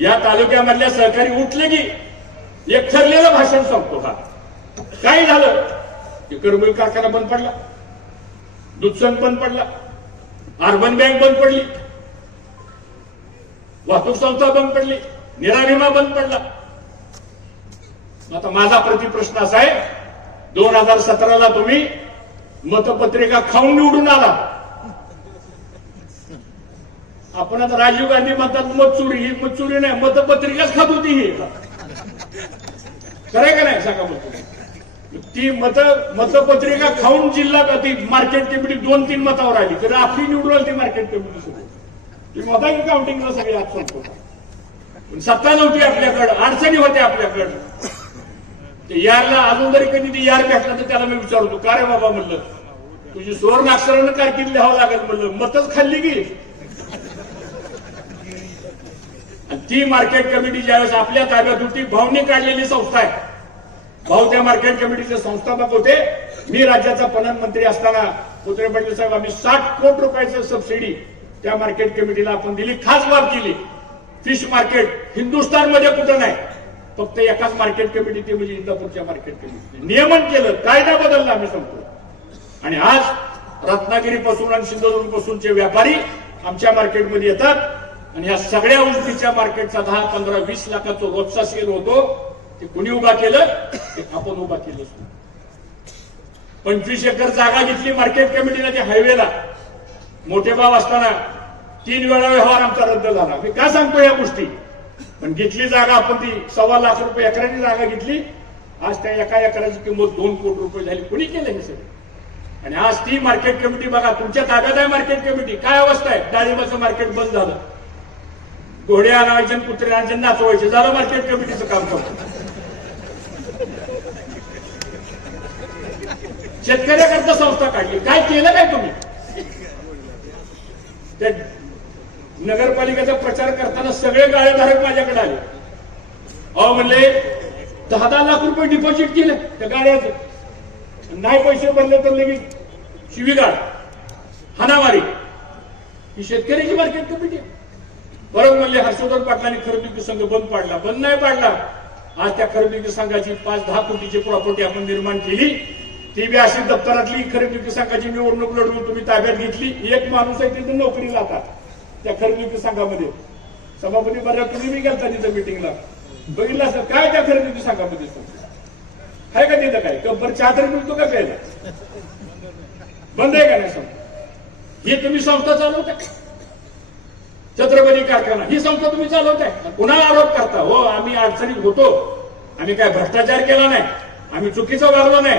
या तालुक्यामधल्या सहकारी उठले की एक ठरलेलं भाषण सांगतो का काय झालं की करमुळी कारखाना बंद पडला, दूध संघ बंद पडला, अर्बन बँक बंद पडली, वाहतूक संस्था बंद पडली, निराविमा बंद पडला. आता माझा प्रतिप्रश्न असा आहे, 2017ला तुम्ही मतपत्रिका खाऊन निवडून आला. आपण आता राजीव गांधी म्हणतात मत चोरी, ही मत चोरी नाही, मतपत्रिकाच खात होती ही. खरंय का नाही सांगा मग. ती मतपत्रिका खाऊन जिल्हा ती मार्केट कमिटी 2-3 मतावर आली, तर आपली निवडून आली ती मार्केट कमिटी सुरू. ती मताची काउंटिंगला सगळे हात सांगतो. पण सत्ता नव्हती आपल्याकडे, अडचणी होत्या आपल्याकडे. ते यारला अजून जरी कधी ते यार भेटला तर त्याला मी विचारतो, का रे बाबा म्हणलं तुझी सुवर्ण अक्षरानं कारकीर्द लिहावं लागेल म्हणलं, मतच खाल्ली की. ती मार्केट कमिटी ज्यावेळेस आपल्या ताब्यात होती, भाऊने काढलेली संस्था आहे. भाऊ त्या मार्केट कमिटीचे संस्थापक होते. मी राज्याचा पणन मंत्री असताना कुत्रे पाटील साहेब आम्ही 60 कोटी रुपयाचं सबसिडी त्या मार्केट कमिटीला आपण दिली. खास बाब केली, फिश मार्केट हिंदुस्थानमध्ये कुठं नाही, फक्त एकाच मार्केट कमिटी ती म्हणजे इंदापूरच्या मार्केट कमिटी. नियमन केलं, कायदा बदलला आम्ही सांगतो. आणि आज रत्नागिरीपासून आणि सिंधुदुर्ग पासूनचे व्यापारी आमच्या मार्केटमध्ये येतात आणि ह्या सगळ्या उंचीच्या मार्केटचा 10, 15, 20 लाखाचा रोजचा सेल होतो. ते कुणी उभा केलं? ते आपण उभा केलं. 25 एकर जागा घेतली मार्केट कमिटीने त्या हायवेला. मोठे भाव असताना 3 वेळा व्यवहार आमचा रद्द झाला. मी का सांगतो या गोष्टी? पण घेतली जागा आपण ती 1.25 लाख रुपये एकराची जागा घेतली. आज त्या एका एकराची किंमत 2 कोटी रुपये झाली. कुणी केलं हे सगळं? आणि आज ती मार्केट कमिटी बघा, तुमच्या ताब्यात आहे मार्केट कमिटी. काय अवस्था आहे? डाळिंबाचं मार्केट बंद झालं, घोडे आणायचे, कुत्रे आणायचे, नाचवायचे, झालं मार्केट कमिटीचं काम करतो. शेतकऱ्याकरता संस्था काढली. काय केलं काय तुम्ही? त्या नगरपालिकेचा प्रचार करताना सगळे गाळेधारक माझ्याकडे आले. अहो म्हणले 10-10 लाख रुपये डिपॉझिट केलं त्या गाड्याचं, नाही पैसे भरले तर लगेच शिवीगाळ, हाणामारी. ही शेतकऱ्याची मार्केट कमिटी. बरोबर म्हणले हर्षवर्धन पाटलांनी खरेदी संघ बंद पाडला. बंद नाही पाडला. आज त्या खरेदी संघाची 5-10 कोटीची प्रॉपर्टी आपण निर्माण केली. ती बी अशी दप्तरातली खरेदी संघाची निवडणूक लढवून तुम्ही ताब्यात घेतली. एक माणूस आहे तिथे नोकरीला आता त्या खरेदी संघामध्ये. सभापती बऱ्याच तुम्ही बी गेलता तिथं मिटिंगला, बघितलं असं काय त्या खरेदी संघामध्ये आहे का तिथं? काय कब्बर चहा तरी मिळतो का प्यायला? बंद आहे का नाही संस्था? ही तुम्ही संस्था चालवताय. छत्रपती कारखाना ही संस्था तुम्ही चालवताय. कुणाला आरोप करता? हो आम्ही अडचणीत होतो, आम्ही काय भ्रष्टाचार केला नाही, आम्ही चुकीचं वागलो नाही,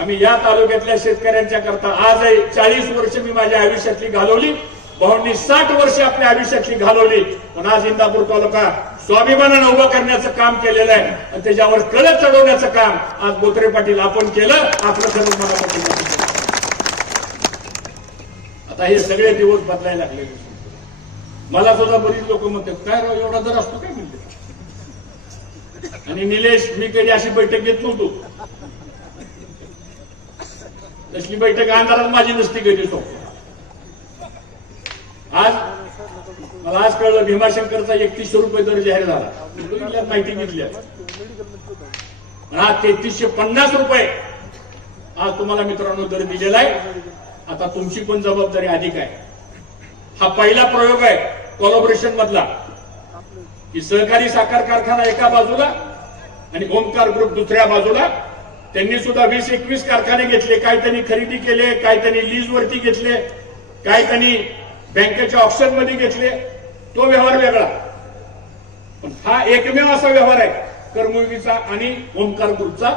आम्ही या तालुक्यातल्या शेतकऱ्यांच्या करता आज 40 वर्ष मी माझ्या आयुष्यातली घालवली. भाऊंनी 60 वर्ष आपल्या आयुष्यातली घालवली. पण आज इंदापूर तालुका स्वाभिमानानं उभं करण्याचं काम केलेलं आहे आणि त्याच्यावर कळत चढवण्याचं काम आज बोत्रे पाटील आपण केलं. आपलं सर्व मनापासून. आता हे सगळे दिवस बदलायला लागले. मला सुद्धा बरीच लोक म्हणतात काय राव एवढा दर असतो काय म्हणते. आणि निलेश मी कधी अशी बैठक घेत नव्हतो. तसली बैठक अंधारात माझी नसती कधी. तो आज मला आज कळलं भीमाशंकरचा 3100 रुपये दर जाहीर झाला. माहिती घेतली. आज 3350 रुपये आज तुम्हाला मित्रांनो दर दिलेला आहे. आता तुमची पण जबाबदारी अधिक आहे. हा पहिला प्रयोग आहे कोलॅबोरेशन मधला, की सहकारी साखर कारखाना एका बाजूला आणि ओमकार ग्रुप दुसऱ्या बाजूला. त्यांनी सुद्धा 20-21 कारखाने घेतले. काही त्यांनी खरेदी केले, काही त्यांनी लीज वरती घेतले, काही त्यांनी बँकेच्या ऑप्शन मध्ये घेतले. तो व्यवहार वेगळा. पण हा एकमेव असा व्यवहार आहे करमुळगीचा आणि ओमकार ग्रुपचा,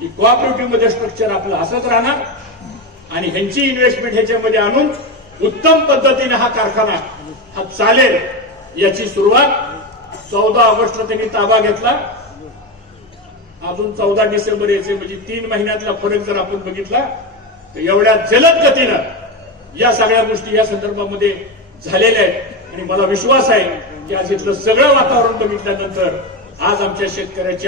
की कोऑपरेटिव्ह मध्ये स्ट्रक्चर आपलं असंच राहणार आणि ह्यांची इन्व्हेस्टमेंट ह्याच्यामध्ये आणून उत्तम पद्धतीने हा कारखाना हा चालेल. याची सुरुवात 14 ऑगस्टला त्यांनी ताबा घेतला. अजून 14 डिसेंबर याचे म्हणजे 3 महिन्यातला फरक जर आपण बघितला तर एवढ्या जलद गतीनं या सगळ्या गोष्टी या संदर्भामध्ये झालेल्या आहेत. आणि मला विश्वास आहे की आज इथलं सगळं वातावरण बघितल्यानंतर आज आमच्या शेतकऱ्याची